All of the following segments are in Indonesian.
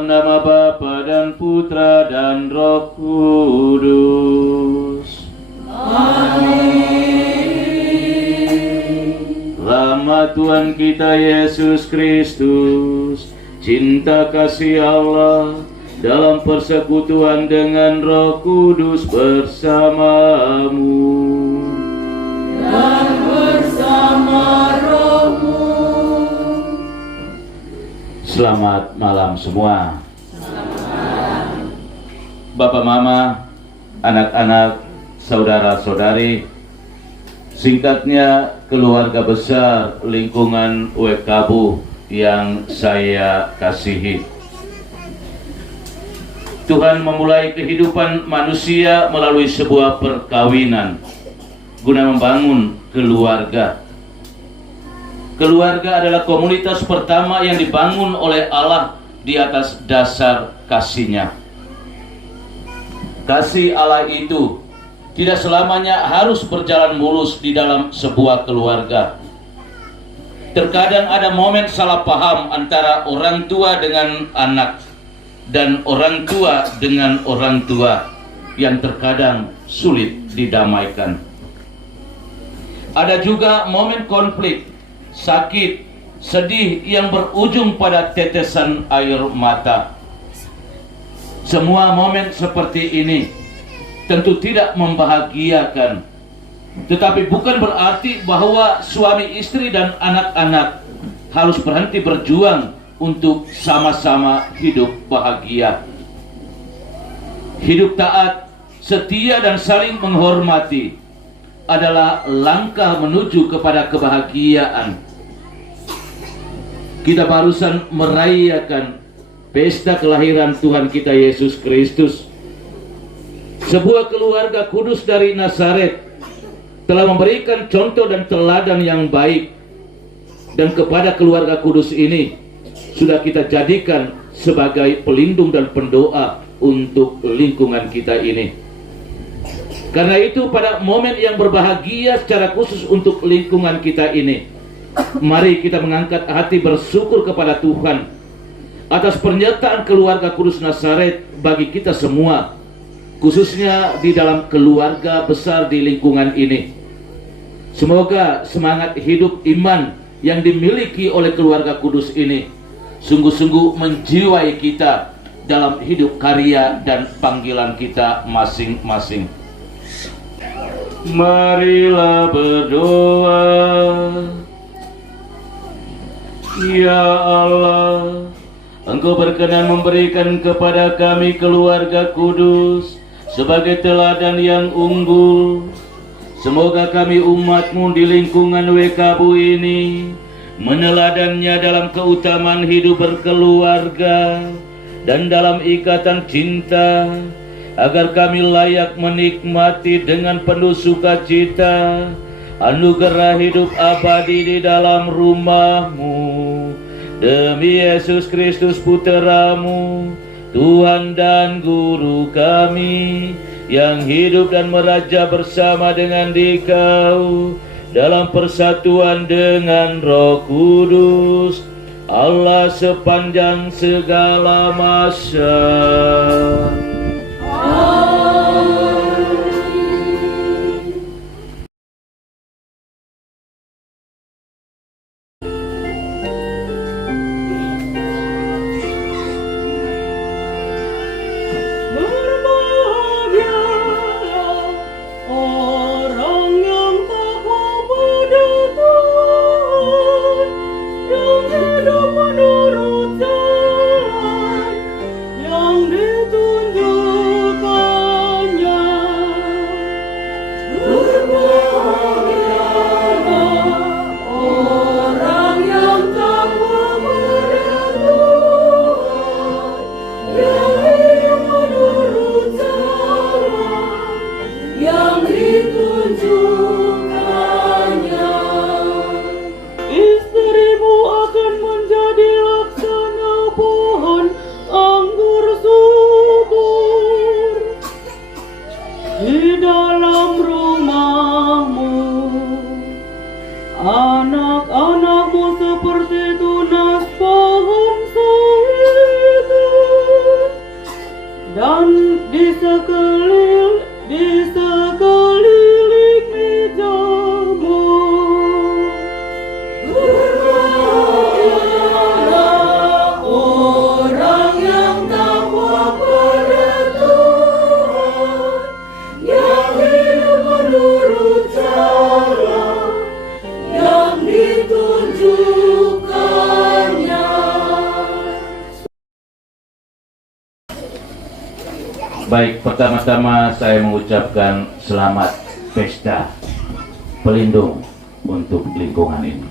dalam nama Bapa dan Putra dan Roh Kudus. Amin. Rahmat Tuhan kita Yesus Kristus, cinta kasih Allah, dalam persekutuan dengan Roh Kudus bersamamu dan bersama rohmu. Selamat malam semua. Bapak, Mama, anak-anak, saudara-saudari, singkatnya keluarga besar lingkungan WKBU yang saya kasihi. Tuhan memulai kehidupan manusia melalui sebuah perkawinan guna membangun keluarga. Keluarga adalah komunitas pertama yang dibangun oleh Allah di atas dasar kasih-Nya. Kasih Allah itu tidak selamanya harus berjalan mulus di dalam sebuah keluarga. Terkadang ada momen salah paham antara orang tua dengan anak dan orang tua dengan orang tua yang terkadang sulit didamaikan. Ada juga momen konflik, sakit, sedih yang berujung pada tetesan air mata. Semua momen seperti ini tentu tidak membahagiakan, tetapi bukan berarti bahwa suami istri dan anak-anak harus berhenti berjuang untuk sama-sama hidup bahagia. Hidup taat, setia dan saling menghormati adalah langkah menuju kepada kebahagiaan. Kita barusan merayakan pesta kelahiran Tuhan kita Yesus Kristus. Sebuah keluarga kudus dari Nazaret telah memberikan contoh dan teladan yang baik, dan kepada keluarga kudus ini sudah kita jadikan sebagai pelindung dan pendoa untuk lingkungan kita ini. Karena itu pada momen yang berbahagia secara khusus untuk lingkungan kita ini, mari kita mengangkat hati bersyukur kepada Tuhan atas penyertaan keluarga kudus Nazaret bagi kita semua, khususnya di dalam keluarga besar di lingkungan ini. Semoga semangat hidup iman yang dimiliki oleh keluarga kudus ini sungguh-sungguh menjiwai kita dalam hidup karya dan panggilan kita masing-masing. Marilah berdoa. Ya Allah, Engkau berkenan memberikan kepada kami keluarga kudus sebagai teladan yang unggul. Semoga kami umat-Mu di lingkungan WKBU ini meneladannya dalam keutamaan hidup berkeluarga dan dalam ikatan cinta, agar kami layak menikmati dengan penuh sukacita anugerah hidup abadi di dalam rumah-Mu. Demi Yesus Kristus Putra-Mu, Tuhan dan Guru kami, yang hidup dan meraja bersama dengan Dikau dalam persatuan dengan Roh Kudus, Allah sepanjang segala masa. Yang ditunjuk Baik, pertama-tama saya mengucapkan selamat pesta pelindung untuk lingkungan ini.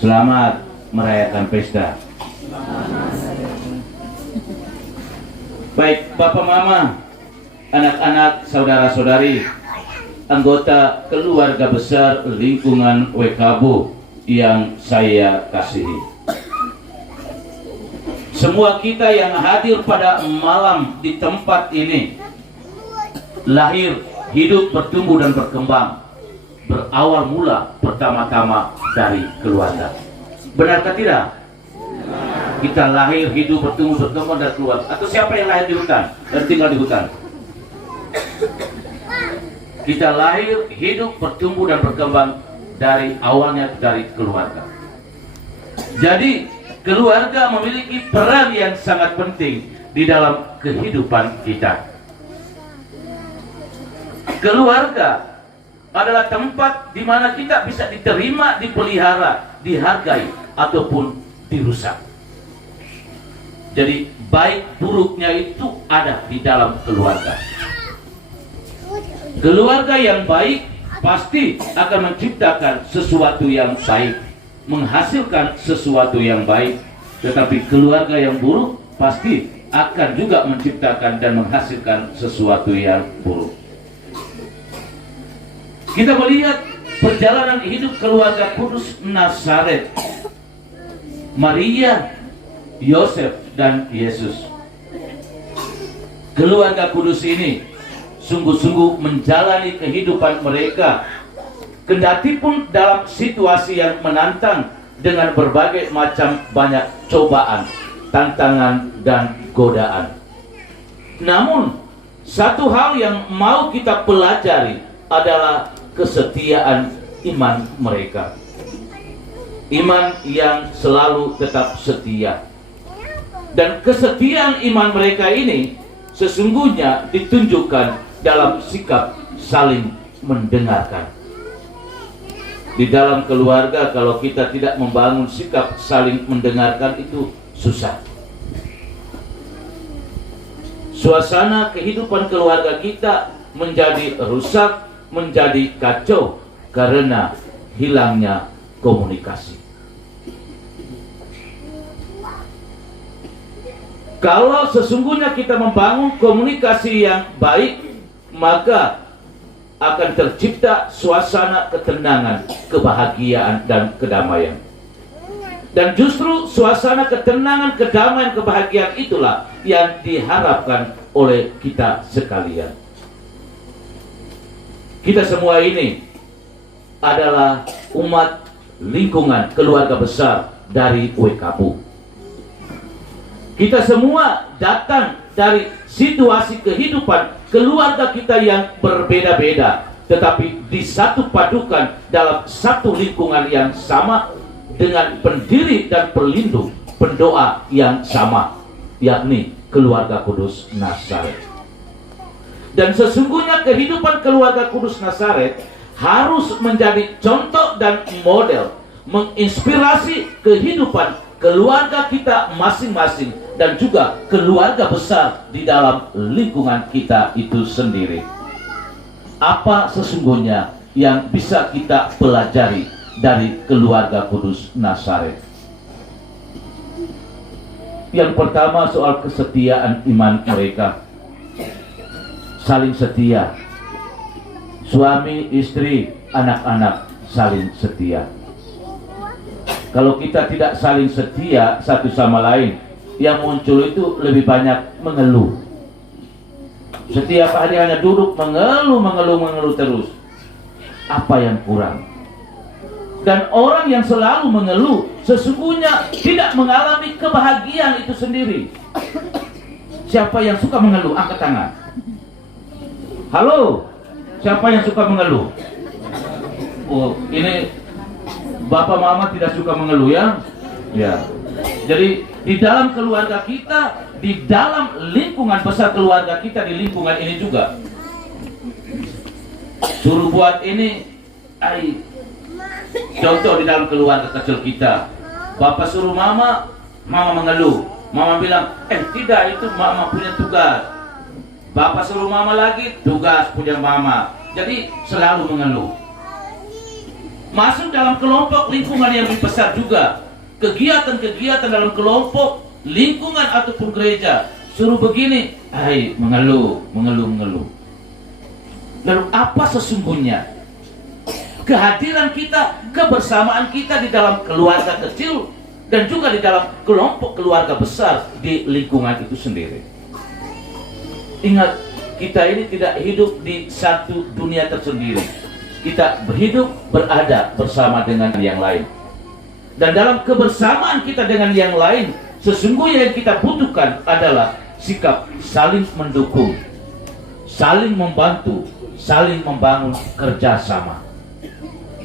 Selamat merayakan pesta. Baik, Bapak Mama, anak-anak, saudara-saudari, anggota keluarga besar lingkungan WKBU yang saya kasihi. Semua kita yang hadir pada malam di tempat ini lahir, hidup, bertumbuh dan berkembang berawal mula pertama-tama dari keluarga. Benarkah tidak? Kita lahir, hidup, bertumbuh, berkembang dari keluarga. Atau siapa yang lahir di hutan dan tinggal di hutan? Kita lahir, hidup, bertumbuh dan berkembang dari awalnya dari keluarga. Jadi keluarga memiliki peran yang sangat penting di dalam kehidupan kita. Keluarga adalah tempat di mana kita bisa diterima, dipelihara, dihargai, ataupun dirusak. Jadi baik buruknya itu ada di dalam keluarga. Keluarga yang baik pasti akan menciptakan sesuatu yang baik, menghasilkan sesuatu yang baik. Tetapi keluarga yang buruk pasti akan juga menciptakan dan menghasilkan sesuatu yang buruk. Kita melihat perjalanan hidup keluarga kudus Nazaret, Maria, Yosef, dan Yesus. Keluarga kudus ini sungguh-sungguh menjalani kehidupan mereka, kendati pun dalam situasi yang menantang dengan berbagai macam banyak cobaan, tantangan, dan godaan. Namun, satu hal yang mau kita pelajari adalah kesetiaan iman mereka. Iman yang selalu tetap setia. Dan kesetiaan iman mereka ini sesungguhnya ditunjukkan dalam sikap saling mendengarkan. Di dalam keluarga, kalau kita tidak membangun sikap saling mendengarkan, itu susah. Suasana kehidupan keluarga kita menjadi rusak, menjadi kacau karena hilangnya komunikasi. Kalau sesungguhnya kita membangun komunikasi yang baik, maka akan tercipta suasana ketenangan, kebahagiaan, dan kedamaian. Dan justru suasana ketenangan, kedamaian, kebahagiaan itulah yang diharapkan oleh kita sekalian. Kita semua ini adalah umat lingkungan keluarga besar dari WKBU. Kita semua datang dari situasi kehidupan keluarga kita yang berbeda-beda, tetapi disatu padukan dalam satu lingkungan yang sama dengan pendiri dan pelindung, pendoa yang sama, yakni keluarga kudus Nazaret. Dan sesungguhnya kehidupan keluarga kudus Nazaret harus menjadi contoh dan model, menginspirasi kehidupan keluarga kita masing-masing dan juga keluarga besar di dalam lingkungan kita itu sendiri. Apa sesungguhnya yang bisa kita pelajari dari keluarga kudus Nazaret? Yang pertama, soal kesetiaan iman mereka. Saling setia. Suami, istri, anak-anak saling setia. Kalau kita tidak saling setia satu sama lain, yang muncul itu lebih banyak mengeluh. Setiap hari hanya duduk mengeluh terus. Apa yang kurang? Dan orang yang selalu mengeluh sesungguhnya tidak mengalami kebahagiaan itu sendiri. Siapa yang suka mengeluh? Angkat tangan. Halo, siapa yang suka mengeluh? Oh, ini Bapak Mama tidak suka mengeluh ya? Ya. Jadi di dalam keluarga kita, di dalam lingkungan besar keluarga kita, di lingkungan ini juga suruh buat ini, contoh di dalam keluarga kecil kita, Bapak suruh Mama mengeluh. Mama bilang, tidak, itu Mama punya tugas. Bapak suruh mama lagi, tugas punya mama. Jadi selalu mengeluh. Masuk dalam kelompok lingkungan yang lebih besar juga. Kegiatan-kegiatan dalam kelompok, lingkungan ataupun gereja, suruh begini, hai, mengeluh. Lalu apa sesungguhnya kehadiran kita, kebersamaan kita di dalam keluarga kecil dan juga di dalam kelompok keluarga besar di lingkungan itu sendiri? Ingat, kita ini tidak hidup di satu dunia tersendiri. Kita hidup berada bersama dengan yang lain. Dan dalam kebersamaan kita dengan yang lain, sesungguhnya yang kita butuhkan adalah sikap saling mendukung, saling membantu, saling membangun kerjasama.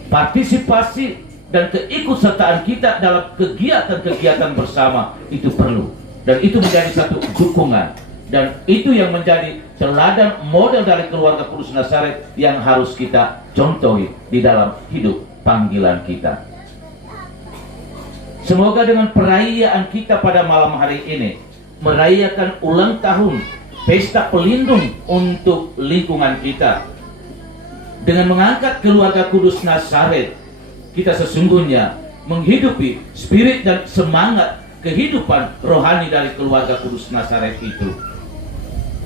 Partisipasi dan keikutsertaan kita dalam kegiatan-kegiatan bersama itu perlu. Dan itu menjadi satu dukungan. Dan itu yang menjadi teladan model dari keluarga Kudus Nazaret yang harus kita contohi di dalam hidup panggilan kita. Semoga dengan perayaan kita pada malam hari ini, merayakan ulang tahun pesta pelindung untuk lingkungan kita, dengan mengangkat keluarga Kudus Nazaret, kita sesungguhnya menghidupi spirit dan semangat kehidupan rohani dari keluarga Kudus Nazaret itu.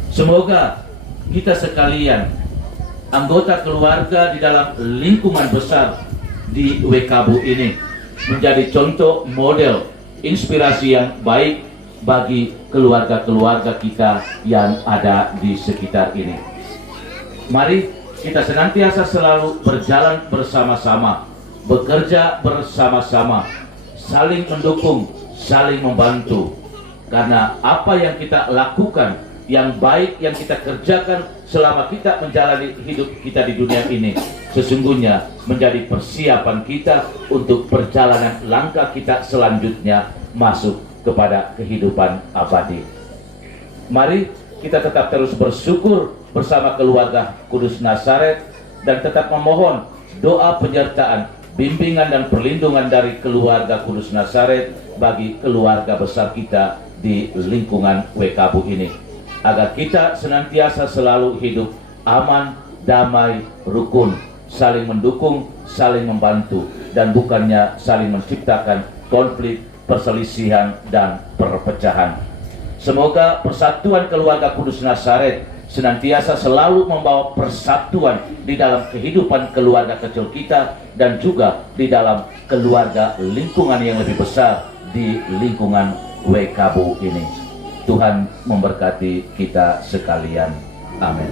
Semoga kita sekalian, anggota keluarga di dalam lingkungan besar di WKBU ini, menjadi contoh model inspirasi yang baik bagi keluarga-keluarga kita yang ada di sekitar ini. Mari kita senantiasa selalu berjalan bersama-sama, bekerja bersama-sama, saling mendukung, saling membantu. Karena apa yang kita lakukan, yang baik yang kita kerjakan selama kita menjalani hidup kita di dunia ini, sesungguhnya menjadi persiapan kita untuk perjalanan langkah kita selanjutnya masuk kepada kehidupan abadi. Mari kita tetap terus bersyukur bersama keluarga Kudus Nazaret dan tetap memohon doa penyertaan, bimbingan dan perlindungan dari keluarga Kudus Nazaret bagi keluarga besar kita di lingkungan WKBU ini, agar kita senantiasa selalu hidup aman, damai, rukun, saling mendukung, saling membantu, dan bukannya saling menciptakan konflik, perselisihan, dan perpecahan. Semoga persatuan keluarga Kudus Nazaret senantiasa selalu membawa persatuan di dalam kehidupan keluarga kecil kita dan juga di dalam keluarga lingkungan yang lebih besar di lingkungan WKBU ini. Tuhan memberkati kita sekalian. Amin.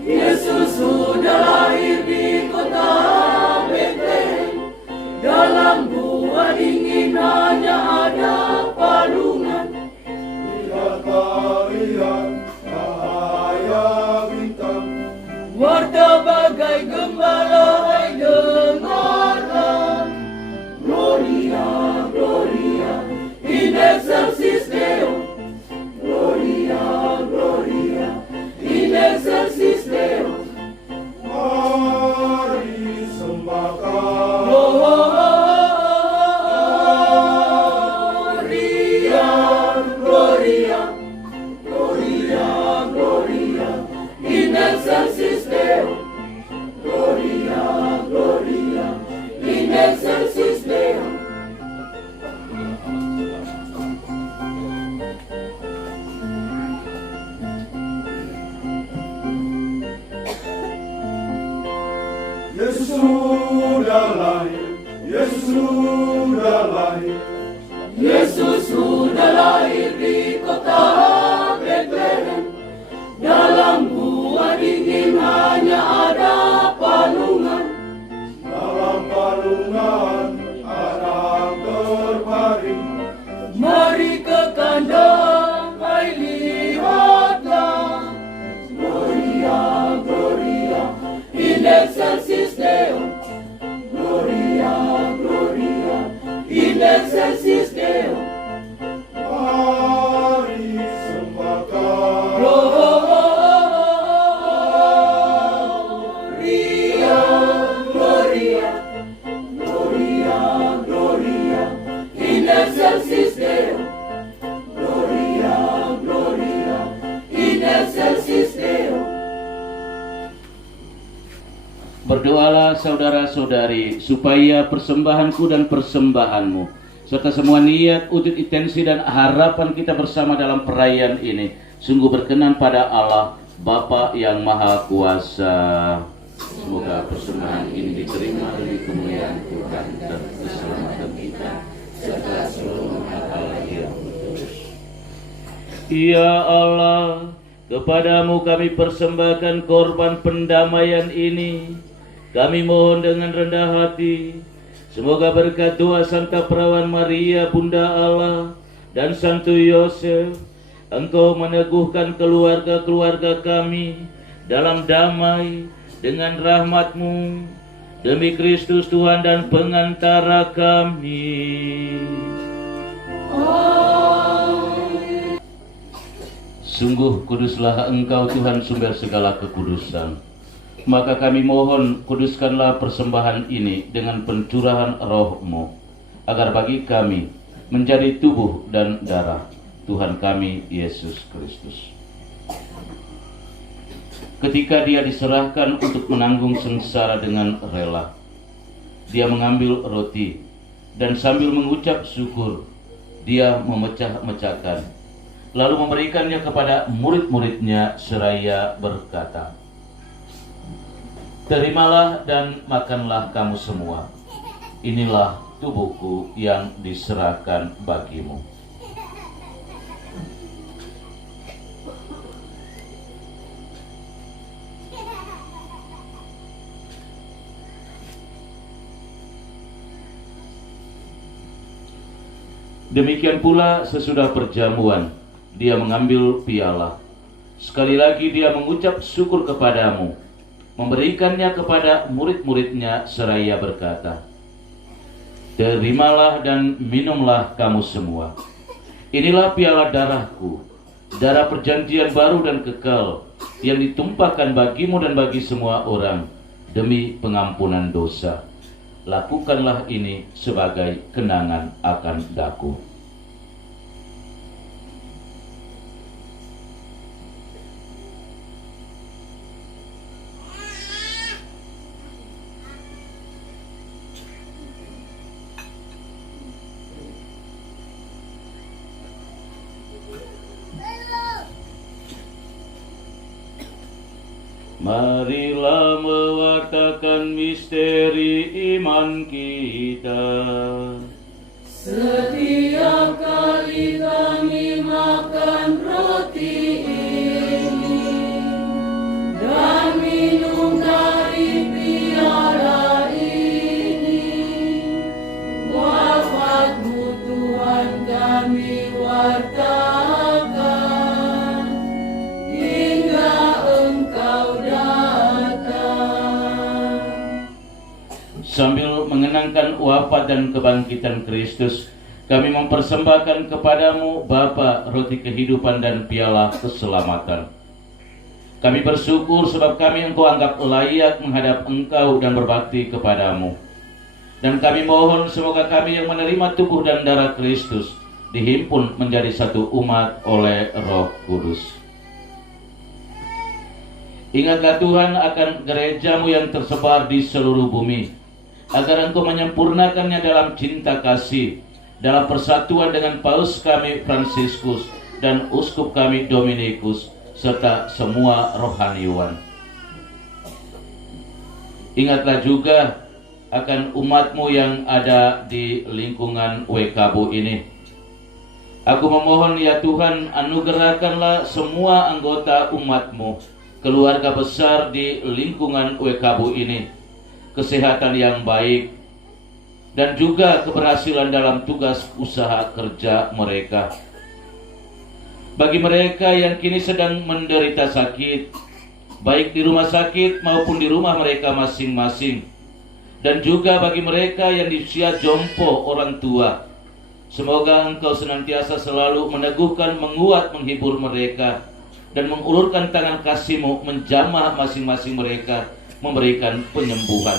Yesus sudah lahir di kota Betlehem. Dalam gua dingin hanya ada palungan. Lihat tarian cahaya bintang. Warta bagai gembala, hai dengarlah. Gloria, Gloria, in excelsis Deo. Gloria, Gloria, in excelsis Deo. Mari sembahkan. Gloria, Gloria, Gloria, Gloria, in excelsis Deo. Gloria, Gloria, in excelsis Deo. Yesus sudah lahir, Yesus sudah lahir. Yesus sudah lahir di kota Betlehem. Dalam gua dingin hanya ada palungan. Dalam palungan anak terbaring. Mari ke kandang, hai lihatlah. Gloria, Gloria, in excelsis Deo. Gloria, Gloria, in excelsis excelsis Deo, Gloria, Gloria, in excelsis Deo. Berdoalah saudara-saudari supaya persembahanku dan persembahanmu serta semua niat, wujud, intensi dan harapan kita bersama dalam perayaan ini sungguh berkenan pada Allah Bapa yang Maha Kuasa. Semoga persembahan ini diterima demi kemuliaan Tuhan dan keselamatan kita serta seluruh hal yang kudus. Ya Allah, kepadamu kami persembahkan korban pendamaian ini. Kami mohon dengan rendah hati, semoga berkat doa Santa Perawan Maria Bunda Allah dan Santo Yosef, Engkau meneguhkan keluarga-keluarga kami dalam damai dengan rahmat-Mu demi Kristus Tuhan dan pengantara kami. Sungguh kuduslah Engkau Tuhan sumber segala kekudusan. Maka kami mohon kuduskanlah persembahan ini dengan pencurahan roh-Mu, agar bagi kami menjadi tubuh dan darah Tuhan kami Yesus Kristus. Ketika Dia diserahkan untuk menanggung sengsara dengan rela, Dia mengambil roti dan sambil mengucap syukur, Dia memecah-mecahkan, lalu memberikannya kepada murid-muridnya seraya berkata, "Terimalah dan makanlah kamu semua. Inilah tubuhku yang diserahkan bagimu." Demikian pula sesudah perjamuan, Dia mengambil piala. Sekali lagi Dia mengucap syukur kepadamu, memberikannya kepada murid-muridnya seraya berkata, "Terimalah dan minumlah kamu semua. Inilah piala darahku, darah perjanjian baru dan kekal, yang ditumpahkan bagimu dan bagi semua orang demi pengampunan dosa. Lakukanlah ini sebagai kenangan akan daku." Marilah mewartakan misteri iman kita. Setiap kali kami makan roti ini dan minum dari piala ini, wafat-Mu Tuhan kami wartakan hingga Engkau datang. Sambil mengenangkan wafat dan kebangkitan Kristus, kami mempersembahkan kepadamu Bapa roti kehidupan dan piala keselamatan. Kami bersyukur sebab kami Engkau anggap layak menghadap Engkau dan berbakti kepadamu. Dan kami mohon semoga kami yang menerima tubuh dan darah Kristus dihimpun menjadi satu umat oleh Roh Kudus. Ingatlah Tuhan akan gereja-Mu yang tersebar di seluruh bumi, agar Engkau menyempurnakannya dalam cinta kasih, dalam persatuan dengan Paus kami Fransiskus dan Uskup kami Dominikus, serta semua rohaniwan. Ingatlah juga akan umat-Mu yang ada di lingkungan WKBU ini. Aku memohon ya Tuhan, anugerahkanlah semua anggota umat-Mu, keluarga besar di lingkungan WKBU ini, kesehatan yang baik, dan juga keberhasilan dalam tugas usaha kerja mereka. Bagi mereka yang kini sedang menderita sakit, baik di rumah sakit maupun di rumah mereka masing-masing, dan juga bagi mereka yang di usia jompo orang tua, semoga Engkau senantiasa selalu meneguhkan, menguat, menghibur mereka, dan mengulurkan tangan kasih-Mu menjamah masing-masing mereka, memberikan penyembuhan.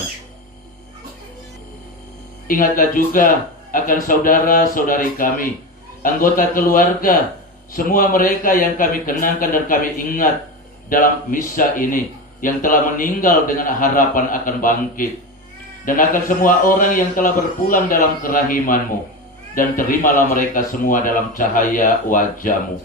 Ingatlah juga akan saudara-saudari kami, anggota keluarga, semua mereka yang kami kenangkan dan kami ingat dalam misa ini, yang telah meninggal dengan harapan akan bangkit, dan akan semua orang yang telah berpulang dalam kerahiman-Mu, dan terimalah mereka semua dalam cahaya wajah-Mu.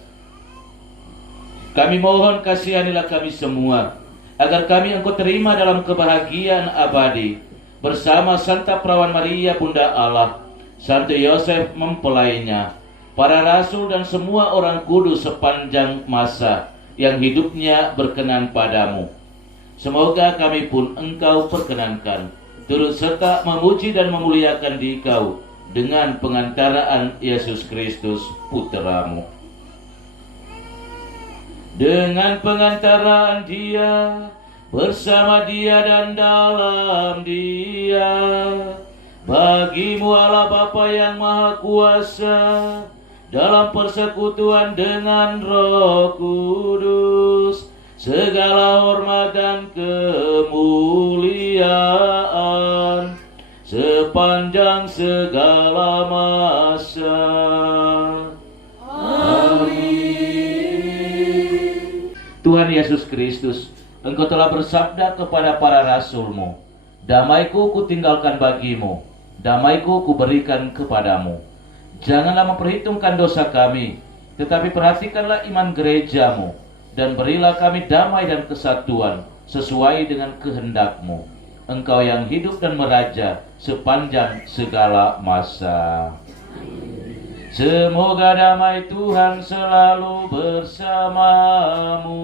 Kami mohon kasihanilah kami semua, agar kami Engkau terima dalam kebahagiaan abadi, bersama Santa Perawan Maria Bunda Allah, Santo Yosef mempelainya, para rasul dan semua orang kudus sepanjang masa yang hidupnya berkenan padamu. Semoga kami pun Engkau perkenankan, turut serta memuji dan memuliakan Dikau dengan pengantaraan Yesus Kristus Putra-Mu. Dengan pengantaraan Dia, bersama Dia dan dalam Dia, bagi-Mu Allah Bapa yang Maha Kuasa, dalam persekutuan dengan Roh Kudus, segala hormat dan kemuliaan sepanjang segala masa. Tuhan Yesus Kristus, Engkau telah bersabda kepada para rasul-Mu, damai-Ku kutinggalkan bagi-Mu, damai-Ku kuberikan kepadamu. Janganlah memperhitungkan dosa kami, tetapi perhatikanlah iman gereja-Mu, dan berilah kami damai dan kesatuan sesuai dengan kehendak-Mu. Engkau yang hidup dan meraja sepanjang segala masa. Semoga damai Tuhan selalu bersamamu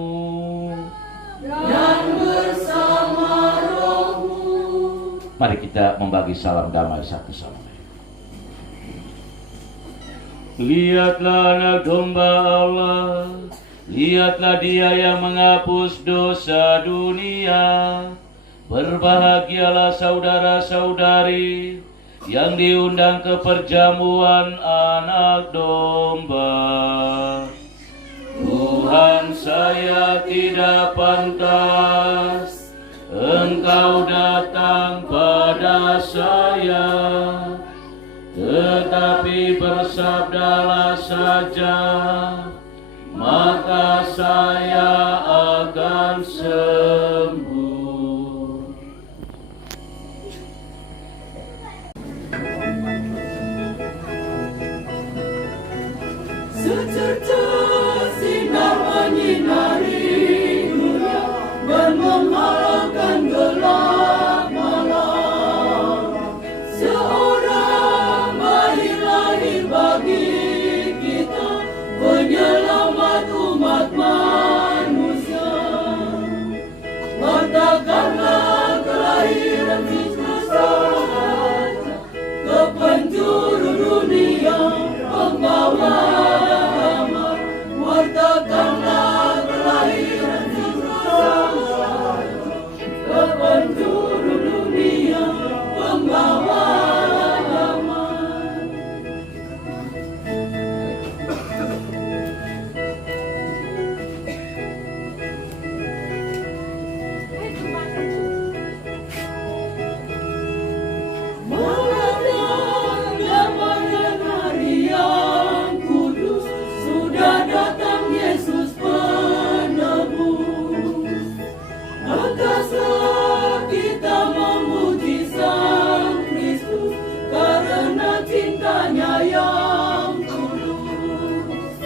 dan bersama rohmu. Mari kita membagi salam damai satu sama lain. Lihatlah anak domba Allah, lihatlah Dia yang menghapus dosa dunia. Berbahagialah saudara-saudari yang diundang ke perjamuan anak domba. Tuhan, saya tidak pantas Engkau datang pada saya, tetapi bersabdalah saja, maka saya akan sembuh. Secerca sinar menyinari dunia dan menghalalkan gelap malam. Seorang bayi lahir bagi kita, penyelamat umat manusia. Wartakanlah kelahiran Kristus Raja ke penjuru dunia, pembawa damai. Wartakanlah kelahiran Kristus Raja ke penjuru dunia, pembawa damai. Mengadang damai hari yang kudus, sudah datang Yesus penebus. Angkatlah kita memuji Sang Kristus, karena cintanya yang tulus.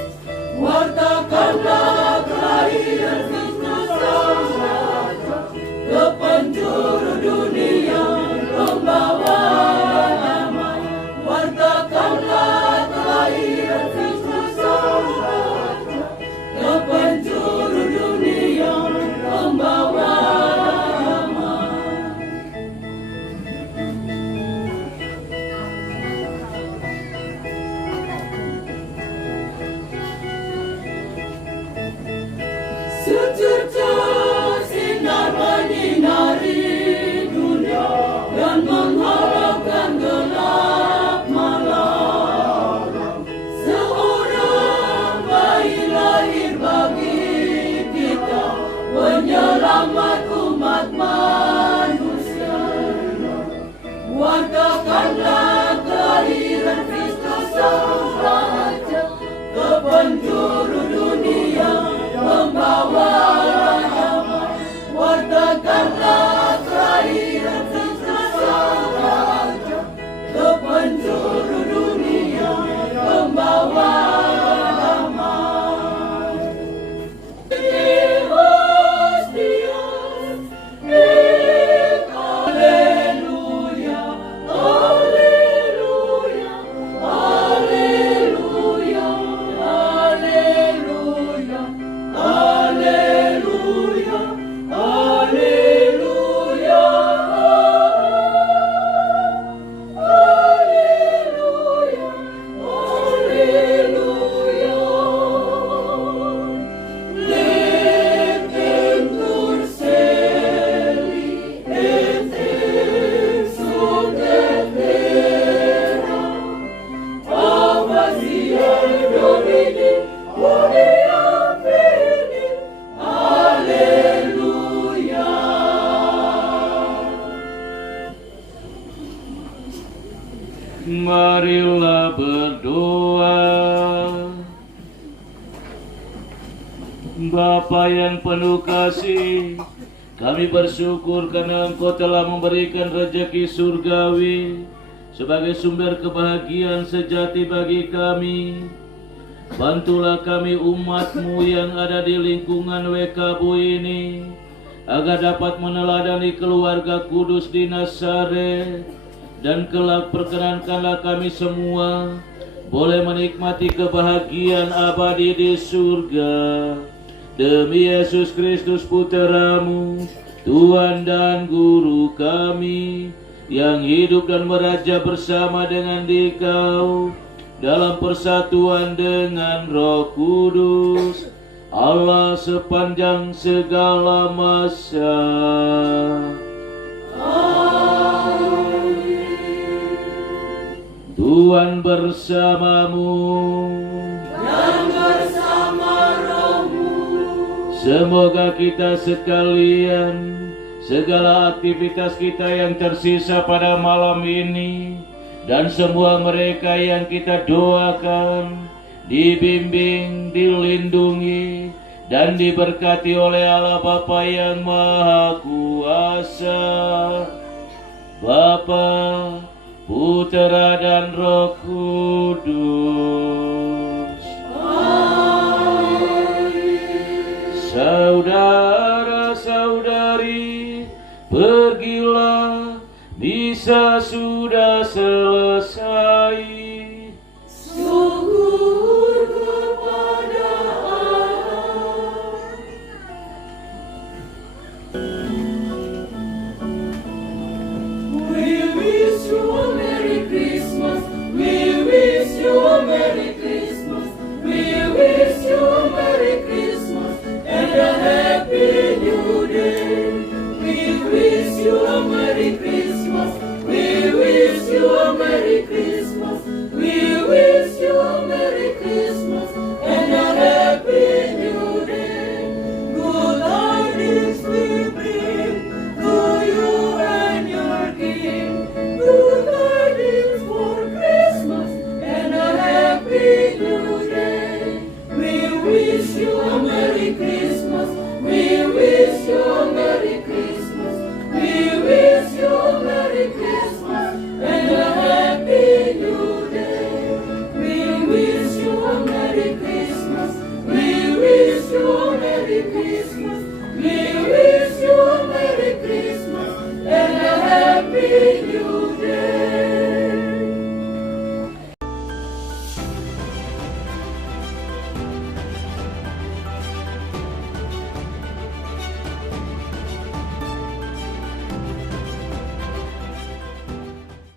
Wartakanlah kelahiran Kristus Raja ke penjuru dunia, pembawa damai. Wartakanlah kelahiran Kristus Raja ke penjuru dunia, pembawa damai. Secerca sinar menyinari dunia dan mengharapkan gelap malam. Seorang bayi lahir bagi kita, penyelamat umat manusia. Wartakanlah kelahiran berdoa. Bapa yang penuh kasih, kami bersyukur karena Engkau telah memberikan rezeki surgawi sebagai sumber kebahagiaan sejati bagi kami. Bantulah kami umat-Mu yang ada di lingkungan WKBU ini, agar dapat meneladani keluarga kudus di Nazaret, dan kelak perkenankanlah kami semua boleh menikmati kebahagiaan abadi di surga. Demi Yesus Kristus Putra-Mu, Tuhan dan Guru kami, yang hidup dan meraja bersama dengan Dikau dalam persatuan dengan Roh Kudus, Allah sepanjang segala masa. Tuhan bersamamu dan bersama rohmu. Semoga kita sekalian, segala aktivitas kita yang tersisa pada malam ini, dan semua mereka yang kita doakan, dibimbing, dilindungi, dan diberkati oleh Allah Bapa yang Maha Kuasa, Bapa, Putra dan Roh Kudus. Saudara-saudari, pergilah, misa sudah